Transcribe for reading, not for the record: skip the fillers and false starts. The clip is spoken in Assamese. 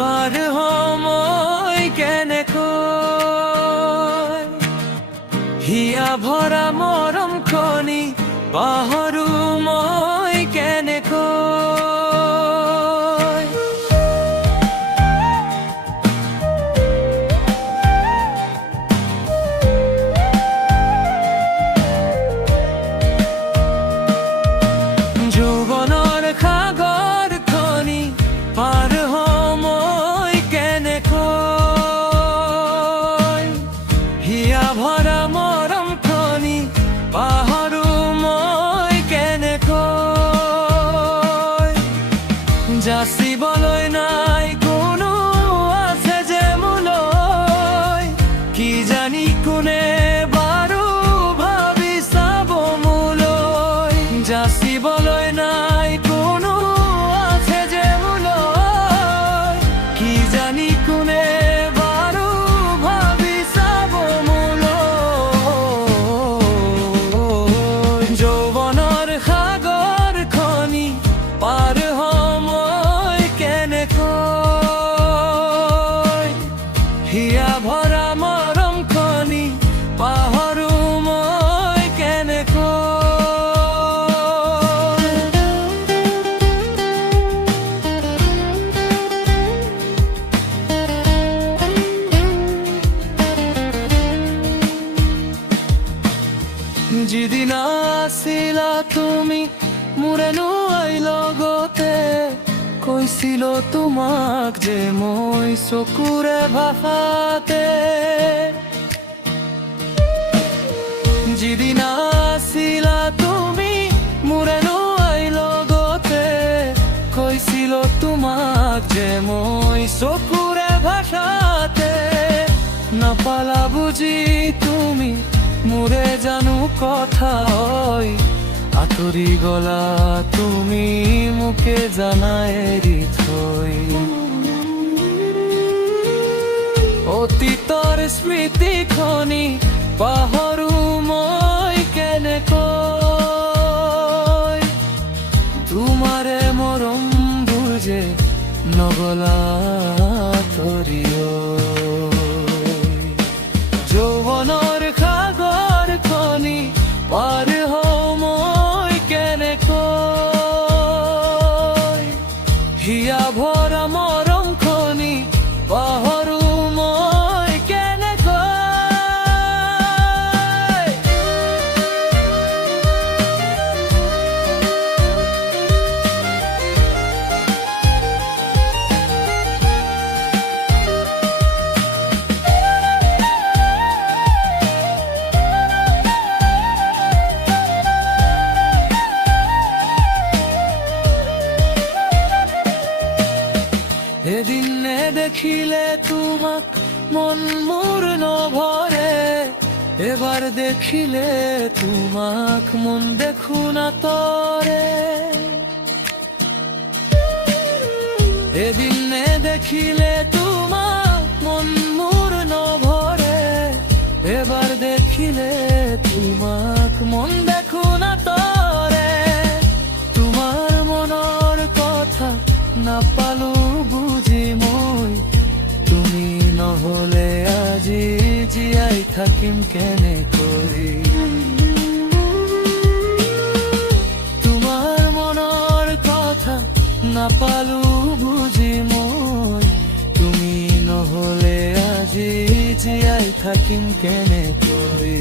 পাৰ সময় কেনেকৈ হিয়া ভৰা মৰম খনি পাহৰো মই কেনেকৈ যৌৱনৰ সাগৰ খনি পাৰ সময় কেনেকৈ হিয়া ভৰা মৰম খনি পাহৰো মই কেনেকৈ যাচিবলৈ নাই কোনো আছে যে মোলৈ কি জানি কোনে বাৰু ভাবি চাব মোলৈ যাচিবলৈ নাই কোনো আছে যে মোলৈ কি জানি কোনে বাৰু ভাবি চাব মোলৈ যৌৱনৰ সাগৰ খনি পাৰ সময় কেনেকৈ হিয়া ভৰা মৰম খনি পাহৰো মই কেনেকৈ যিদিনা আছিলা তুমি মোৰে নোৱাই লগতে কৈছিলো তোমাক যে মই চকুৰে ভাষাতে যিদিনা আছিলা তুমি মোৰে নোৱাই লগতে কৈছিলো তোমাক যে মই চকুৰে ভাষাতে নাপালা বুজি তুমি মোৰে জানো কথা হয় আঁতৰি গলা তুমি মোকে জানাই এৰি থৈ অতীতৰ স্মৃতিখনি পাহৰো মই কেনেকৈ তোমাৰে মৰম বুজে নগলা তৰিও যৌৱনৰ সাগৰ খনি পাৰ সময় কেনেকৈ হিয়া ভৰা মৰম খনি পাহৰো মই কেনেকৈ এদিন নেদেখিলে তোমাক মন মোৰ নভৰে এবাৰ দেখিলে তোমাক মন দেখো নাতৰে এদিন নেদেখিলে তোমাক মন মোৰ নভৰে এবাৰ দেখিলে তোমাক মন দেখো নাতৰে তোমাৰ মনৰ কথা নাপালো বুজি মই তুমি নহলে আজি জীয়াই থাকিম কেনেকৈ তোমাৰ মনৰ কথা নাপালো বুজি মই তুমি নহলে আজি জীয়াই থাকিম কেনেকৈ